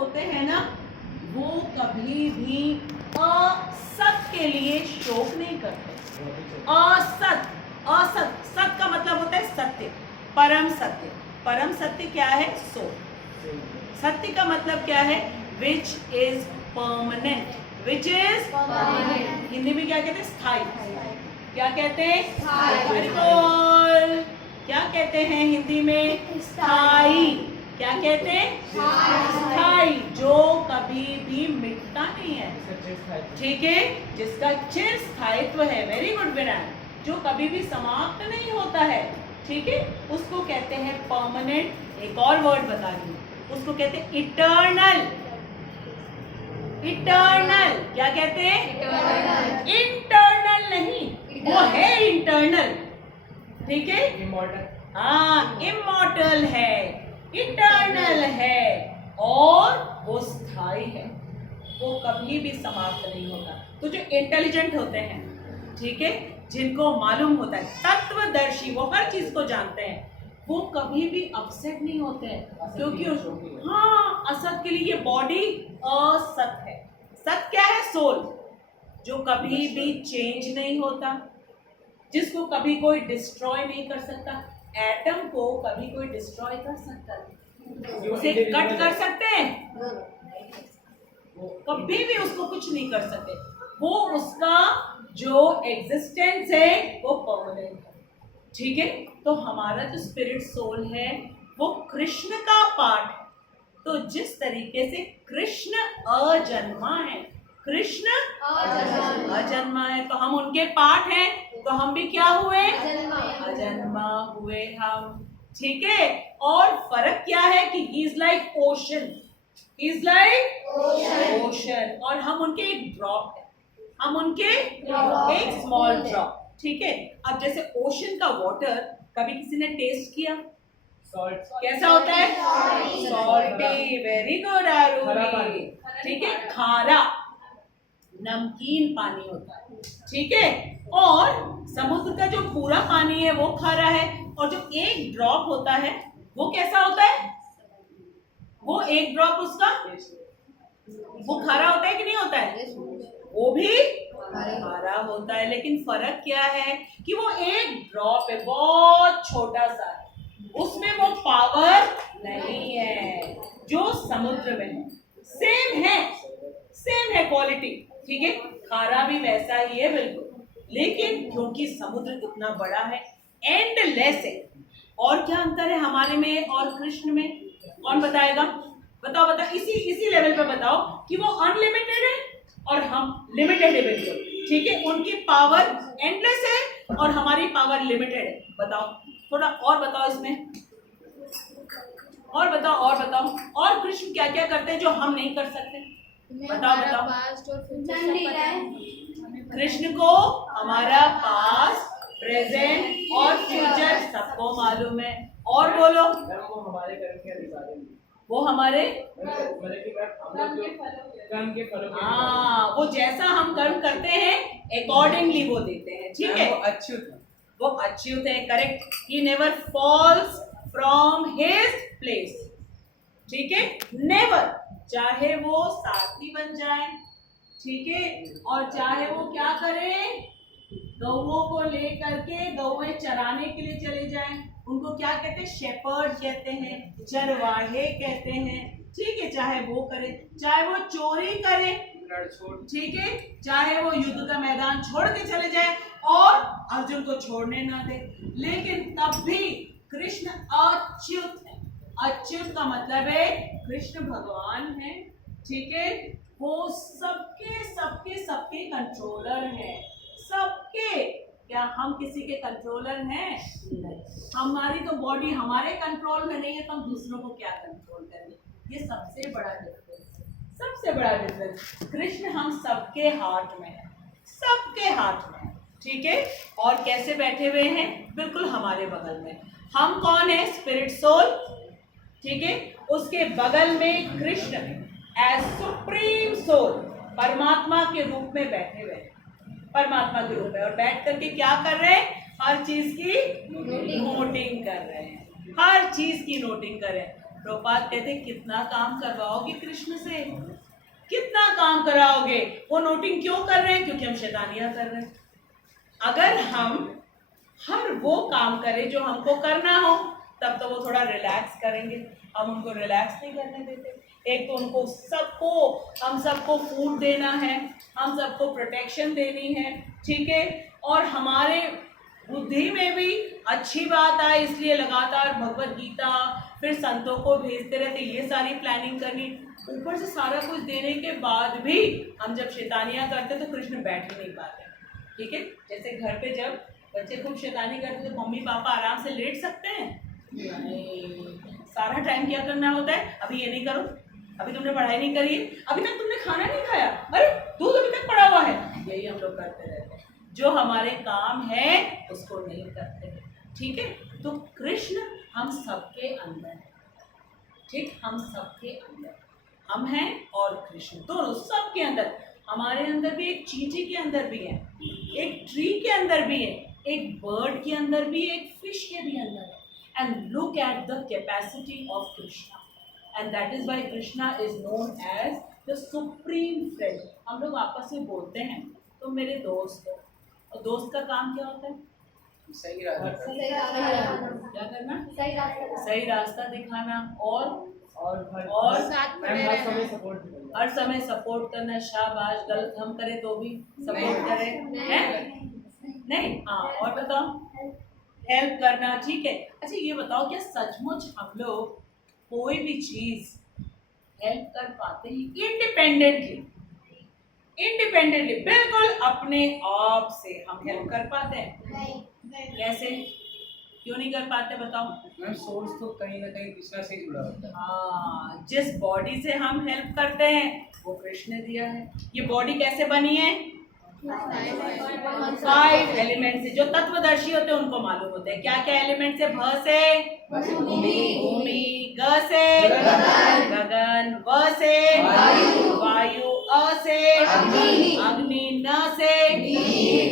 होते हैं ना, वो कभी भी असत के लिए शोक नहीं करते। असत, असत, सत का मतलब होता है सत्य, परम सत्य। परम सत्य क्या है? सो। सत्य का मतलब क्या है? Which is permanent, which is permanent. Hindi में क्या कहते हैं? स्थायी। क्या कहते हैं? स्थायी। बोल, क्या कहते हैं हिंदी में? स्थायी। क्या कहते हैं? स्थायी, जो कभी भी मिटता नहीं है। ठीक है, जिसका चिर स्थायित्व है। वेरी गुड विराट, जो कभी भी समाप्त नहीं होता है। ठीक है, उसको कहते हैं परमानेंट। एक और वर्ड बता रही हूँ, उसको कहते हैं इटर्नल। इटर्नल क्या कहते हैं? इंटरनल नहीं, वो है इंटरनल। ठीक है, हाँ, इमॉर्टल है, इटर्नल है, और वो स्थायी है, वो कभी भी समाप्त नहीं होता। तो जो इंटेलिजेंट होते हैं, ठीक है, जिनको मालूम होता है, तत्वदर्शी, वो हर चीज को जानते हैं, वो कभी भी अपसेट नहीं होते हैं, क्योंकि हाँ, असत के लिए ये बॉडी असत है। सत क्या है? सोल, जो कभी भी चेंज नहीं होता, जिसको कभी कोई डिस्ट्रॉय नहीं कर सकता। एटम को कभी कोई डिस्ट्रॉय कर सकता है? उसे कट कर सकते हैं? कभी भी उसको कुछ नहीं कर सकते। वो, उसका जो एग्जिस्टेंस है वो परमानेंट है। ठीक है, तो हमारा जो स्पिरिट सोल है वो कृष्ण का पार्ट है। तो जिस तरीके से कृष्ण अजन्मा है, कृष्ण अजन्मा है, तो हम उनके पार्ट हैं, तो हम भी क्या हुए? अजन्मा हुए हम। ठीक है, और फर्क क्या है कि he is like ocean, is like ocean, और हम उनके एक ड्रॉप है, हम उनके एक स्मॉल ड्रॉप। ठीक है, अब जैसे ओशन का वाटर कभी किसी ने टेस्ट किया? सॉल्ट कैसा होता है? सॉल्टी। Very good Aaruhi. ठीक है, खारा नमकीन पानी होता है। ठीक है, और समुद्र का जो पूरा पानी है वो खारा है, और जो एक ड्रॉप होता है वो कैसा होता है? वो एक ड्रॉप उसका वो खारा होता है कि नहीं होता है? वो भी खारा होता है, लेकिन फर्क क्या है कि वो एक ड्रॉप है, बहुत छोटा सा है, उसमें वो पावर नहीं है जो समुद्र में है। सेम है क्वालिटी। ठीक है, खारा भी वैसा ही है बिल्कुल, लेकिन क्योंकि समुद्र कितना बड़ा है, एंडलेस है। और क्या अंतर है हमारे में और कृष्ण में? कौन बताएगा? बताओ बताओ, इसी लेवल पे बताओ कि वो अनलिमिटेड है और हम लिमिटेड है बिल्कुल। ठीक है, उनकी पावर एंडलेस है और हमारी पावर लिमिटेड है। बताओ, थोड़ा और बताओ इसमें, और बताओ, और कृष्ण क्या क्या करते हैं जो हम नहीं कर सकते? बताओ। कृष्ण को हमारा पास्ट, प्रेजेंट और फ्यूचर सबको मालूम है। और बोलो, वो हमारे कर्म के अधिकारी हैं, वो हमारे कर्म के फलों, हाँ, वो जैसा हम कर्म करते हैं अकॉर्डिंगली वो देते हैं। ठीक है, वो अच्युत है, correct. He never falls from his place. ठीक है, नेवर, चाहे वो साथी बन जाए, ठीक है, और चाहे वो क्या करे, गौओं को लेकर के गौएं चराने के लिए चले जाएं, उनको क्या कहते हैं? शेपर्ड कहते हैं, चरवाहे कहते हैं। ठीक है, चाहे वो करे, चाहे वो चोरी करे, ठीक है, चाहे वो युद्ध का मैदान छोड़ के चले जाए और अर्जुन को छोड़ने ना दे, लेकिन तब भी कृष्ण अच्युत है। अच्युत का मतलब है कृष्ण भगवान है। ठीक है, वो सबके कंट्रोलर है, सबके। क्या हम किसी के कंट्रोलर हैं? नहीं। हमारी तो बॉडी हमारे कंट्रोल में नहीं है, तो हम दूसरों को क्या कंट्रोल करें? ये सबसे बड़ा डिफरेंस है, सबसे बड़ा डिफरेंस। कृष्ण हम सबके हाथ में है, सबके हाथ में है। ठीक है, और कैसे बैठे हुए हैं? बिल्कुल हमारे बगल में। हम कौन है? Spirit soul. ठीक है, उसके बगल में कृष्ण एज सुप्रीम सोल, परमात्मा के रूप में बैठे हुए, परमात्मा के रूप में, और बैठ करके क्या कर रहे हैं? हर चीज की नोटिंग कर रहे हैं, हर चीज की नोटिंग कर रहे हैं। प्रभुपाद कहते कितना काम करवाओगे कृष्ण से, कितना काम कराओगे। वो नोटिंग क्यों कर रहे हैं? क्योंकि हम शैतानियां कर रहे हैं। अगर हम हर वो काम करें जो हमको करना हो, तब तो वो थोड़ा रिलैक्स करेंगे। हम उनको रिलैक्स नहीं करने देते। एक तो उनको सबको, हम सबको फूड देना है, हम सबको प्रोटेक्शन देनी है, ठीक है। और हमारे बुद्धि में भी अच्छी बात आए इसलिए लगातार भगवत गीता, फिर संतों को भेजते रहते, ये सारी प्लानिंग करनी। ऊपर से सारा कुछ देने के बाद भी हम जब शैतानियां करते तो कृष्ण बैठ ही नहीं पाते, ठीक है। जैसे घर पे जब बच्चे खूब शैतानी करते तो मम्मी पापा आराम से लेट सकते हैं? नहीं, सारा टाइम क्या करना होता है, अभी ये नहीं करो, अभी तुमने पढ़ाई नहीं करी है, अभी तक तुमने खाना नहीं खाया, अरे दूध अभी तक पड़ा हुआ है। यही हम लोग करते रहते हैं, जो हमारे काम है उसको नहीं करते हैं, ठीक है। तो कृष्ण हम सबके अंदर है, ठीक, हम सबके अंदर हम हैं और कृष्ण दोनों सबके अंदर। हमारे अंदर भी, एक चींटी के अंदर भी है, एक ट्री के अंदर भी है, एक बर्ड के अंदर भी, एक फिश के भी अंदर है। And look at the capacity of Krishna, and that is why Krishna is known as the supreme friend. हम लोग आपस में बोलते हैं तो मेरे दोस्त हो, और दोस्त का काम क्या होता है? सही रास्ता, क्या करना? सही रास्ता दिखाना, और हर समय सपोर्ट करना। शाबाश, गलत हम करें तो भी सपोर्ट करें, हैं? नहीं, हाँ, और बताओ, हेल्प करना, ठीक है। अच्छा ये बताओ, क्या सचमुच हम लोग कोई भी चीज हेल्प कर पाते हैं इंडिपेंडेंटली? इंडिपेंडेंटली बिल्कुल अपने आप से हम हेल्प कर पाते हैं? कैसे, क्यों नहीं कर पाते बताओ? मैम सोर्स तो कहीं ना कहीं कृष्णा से ही जुड़ा होता है। हाँ, जिस बॉडी से हम हेल्प करते हैं वो कृष्ण ने दिया है। ये बॉडी कैसे बनी है? 5 एलिमेंट से। जो तत्वदर्शी होते हैं उनको मालूम होता है क्या क्या एलिमेंट से। भ से भूमि, ग से गगन, व से वायु, अ से अग्नि, न से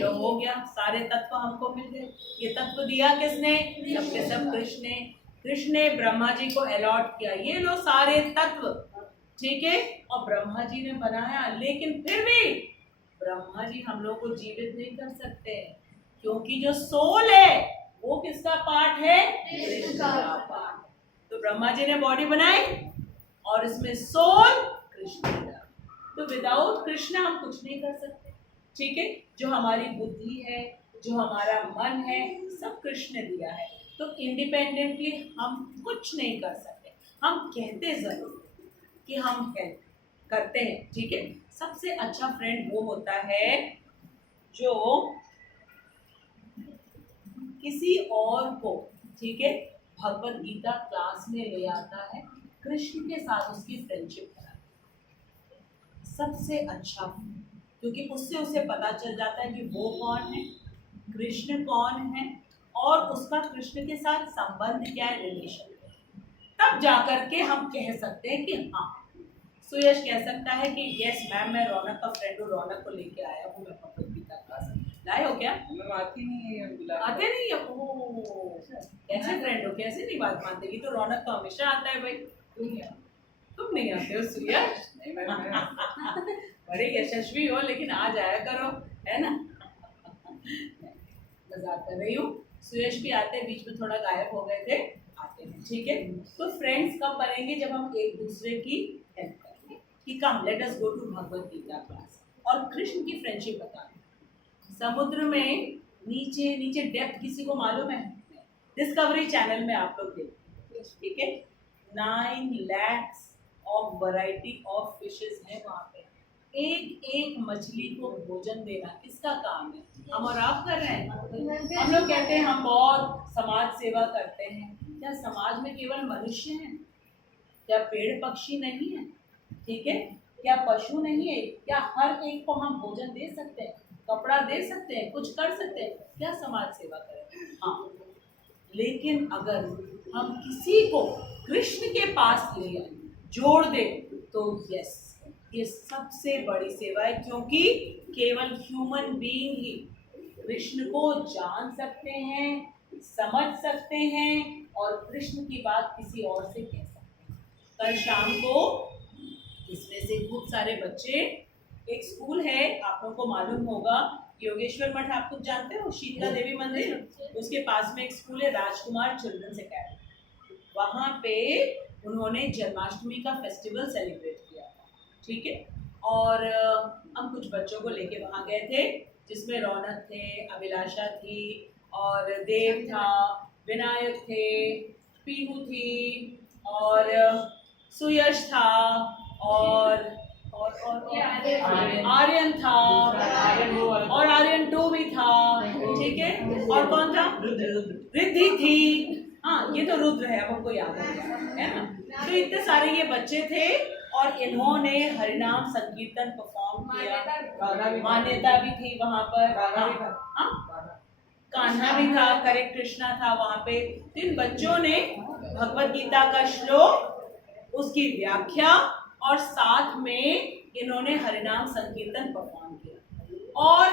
तो हो गया, सारे तत्व हमको मिल गए। ये तत्व दिया किसने? सबके सब कृष्ण ने। कृष्ण ने ब्रह्मा जी को अलॉट किया, ये लो सारे तत्व, ठीक है। और ब्रह्मा जी ने बनाया, लेकिन फिर भी ब्रह्मा जी हम लोग को जीवित नहीं कर सकते, क्योंकि जो सोल है वो किसका पार्ट है? कृष्ण का पार्ट। तो ब्रह्मा जी ने बॉडी बनाई और इसमें सोल कृष्ण का। तो विदाउट कृष्ण हम कुछ नहीं कर सकते, ठीक है। जो हमारी बुद्धि है, जो हमारा मन है, सब कृष्ण ने दिया है। तो इंडिपेंडेंटली हम कुछ नहीं कर सकते। हम कहते जरूर कि हम हेल्प करते हैं, ठीक है। सबसे अच्छा फ्रेंड वो होता है जो किसी और को, ठीक है, भगवत गीता क्लास में ले आता है, कृष्ण के साथ उसकी फ्रेंडशिप कराता है। सबसे अच्छा, क्योंकि उससे उसे पता चल जाता है कि वो कौन है, कृष्ण कौन है, और उसका कृष्ण के साथ संबंध क्या है, रिलेशन। तब जाकर के हम कह सकते हैं कि हाँ, सुयश कह सकता है कि यस मैम, मैं रौनक का फ्रेंड हूँ, रौनक को लेके आया हूँ मैं भगवत गीता क्लास में। लाए हो क्या? मैम आती नहीं है, आते नहीं है? ओ, कैसे फ्रेंड हो, कैसे नहीं बात मानते? ये तो रौनक तो हमेशा आता है भाई, तुम नहीं आते हो सुयश? नहीं मैम। बड़े यशस्वी हो, लेकिन आ जाया करो, है ना। मजाक कर रही हूँ। सुयश भी आते हैं, बीच में थोड़ा गायब हो गए थे, आते हैं, ठीक है। तो फ्रेंड्स कब बनेंगे? जब हम एक दूसरे की हेल्प करेंगे कि come let us go to Bhagavad Gita class. और कृष्ण की फ्रेंडशिप बता, समुद्र में नीचे नीचे डेप्थ किसी को मालूम है? डिस्कवरी चैनल में आप लोग देखिए, ठीक है। 9 lakhs of variety of fishes है वहाँ पे। एक एक मछली को भोजन देना किसका काम है? हम और आप कर रहे हैं। हम लोग कहते हैं हम बहुत समाज सेवा करते हैं। क्या समाज में केवल मनुष्य हैं? क्या पेड़ पक्षी नहीं है? ठीक है, क्या पशु नहीं है? क्या हर एक को हम भोजन दे सकते हैं, कपड़ा दे सकते हैं, कुछ कर सकते हैं? क्या समाज सेवा करें? हाँ, लेकिन अगर हम किसी को कृष्ण के पास ले आए, जोड़ दे, तो यस, ये सबसे बड़ी सेवा है, क्योंकि केवल ह्यूमन बीइंग ही कृष्ण को जान सकते हैं, समझ सकते हैं, और कृष्ण की बात किसी और से कह सकते हैं। कल शाम को इसमें से खूब सारे बच्चे, एक स्कूल है आप लोगों को मालूम होगा, योगेश्वर मठ आप लोग जानते हो, शीतला देवी मंदिर, उसके पास में एक स्कूल है राजकुमार चिल्ड्रंस एकेडमी। वहाँ पे उन्होंने जन्माष्टमी का फेस्टिवल सेलिब्रेट किया, ठीक है। और हम कुछ बच्चों को लेके वहाँ गए थे, जिसमें रौनक थे, अभिलाषा थी, और देव था, विनायक थे, पीहू थी, और सुयश था, और आर्यन था, और आर्यन 2 भी था, ठीक है। और कौन था? रिद्धि थी। हाँ, ये तो रुद्र है, अब हमको याद है ना। तो इतने सारे ये बच्चे थे और इन्होंने हरिनाम संकीर्तन परफॉर्म किया। मान्यता भी थी वहाँ पर, हाँ, कान्हा भी था, करेक्ट, कृष्णा था वहाँ पे। तो इन बच्चों ने भगवत गीता का श्लोक, उसकी व्याख्या, और साथ में इन्होंने हरिनाम संकीर्तन परफॉर्म किया। और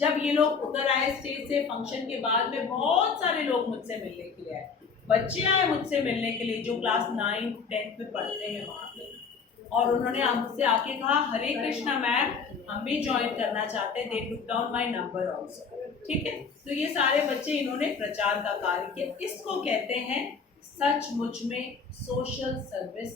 जब ये लोग उतर आए स्टेज से, फंक्शन के बाद में बहुत सारे लोग मुझसे मिलने के लिए आए, बच्चे आए मुझसे मिलने के लिए जो क्लास 9, 10 में पढ़ते हैं वहाँ पे, और उन्होंने हमसे आके कहा, हरे कृष्णा मैम, हम भी ज्वाइन करना चाहते हैं, they took down my number also, ठीक है। तो ये सारे बच्चे, इन्होंने प्रचार का कार्य किया। इसको कहते हैं सचमुच में सोशल सर्विस,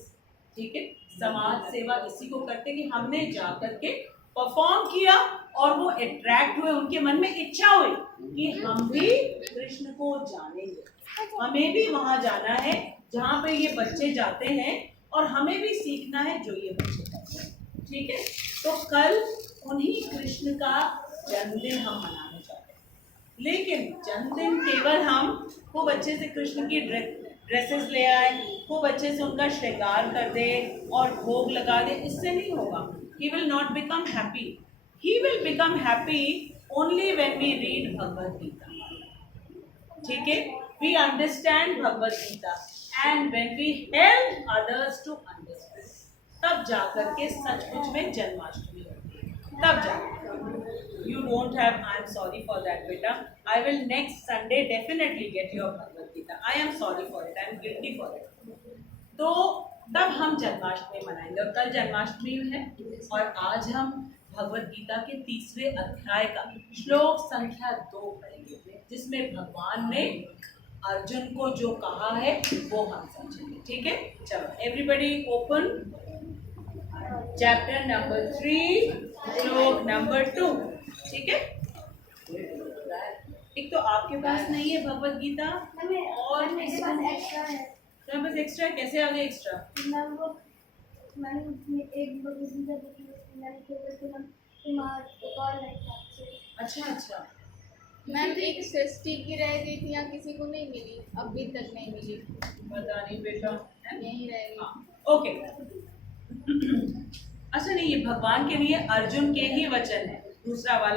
ठीक है। समाज सेवा इसी को करते हैं कि हमने जा करके परफॉर्म किया और वो अट्रैक्ट हुए, उनके मन में इच्छा हुई कि हम भी कृष्ण को जानेंगे, हमें भी वहां जाना है जहाँ पे ये बच्चे जाते हैं, और हमें भी सीखना है जो ये बच्चे करते हैं, ठीक है। तो कल उन्हीं कृष्ण का जन्मदिन हम मनाने चाहते हैं, लेकिन जन्मदिन केवल हम खूब अच्छे से कृष्ण की ड्रेसेस ले आए, खूब अच्छे से उनका श्रृंगार कर दे और भोग लगा दे, इससे नहीं होगा। He will not become happy. He will become happy only when we read Bhagavad Gita. ठीक है? We understand Bhagavad Gita, and when we help others to understand, तब जाकर के सचमुच में जन्माष्टमी होती है, तब जाकर। You don't have, I am sorry for that, beta. I will next Sunday definitely get your Bhagavad Gita. I am sorry for it. I am guilty for it. तो तब हम जन्माष्टमी मनाएंगे, और कल जन्माष्टमी है, और आज हम भगवत गीता के 3रे अध्याय का श्लोक संख्या 2 पढ़ेंगे, जिसमें भगवान ने अर्जुन को जो कहा है वो हम समझेंगे, ठीक है। चलो, एवरीबडी ओपन चैप्टर नंबर 3, श्लोक नंबर 2, ठीक है। एक तो आपके पास नहीं है भगवत गीता, और मेरे पास एक्स्ट्रा है। तो बस एक्स्ट्रा कैसे आ गए एक्स्ट्रा? मैंने एक भगवत गीता देखी, मैंने अच्छा, मैम एक सृष्टि की रह गई थी, यहाँ किसी को नहीं मिली, अभी तक नहीं मिली, पता नहीं बेटा, यहीं रह गई। ओके। अच्छा नहीं, ये भगवान के लिए अर्जुन के ही वचन है, दूसरा वाला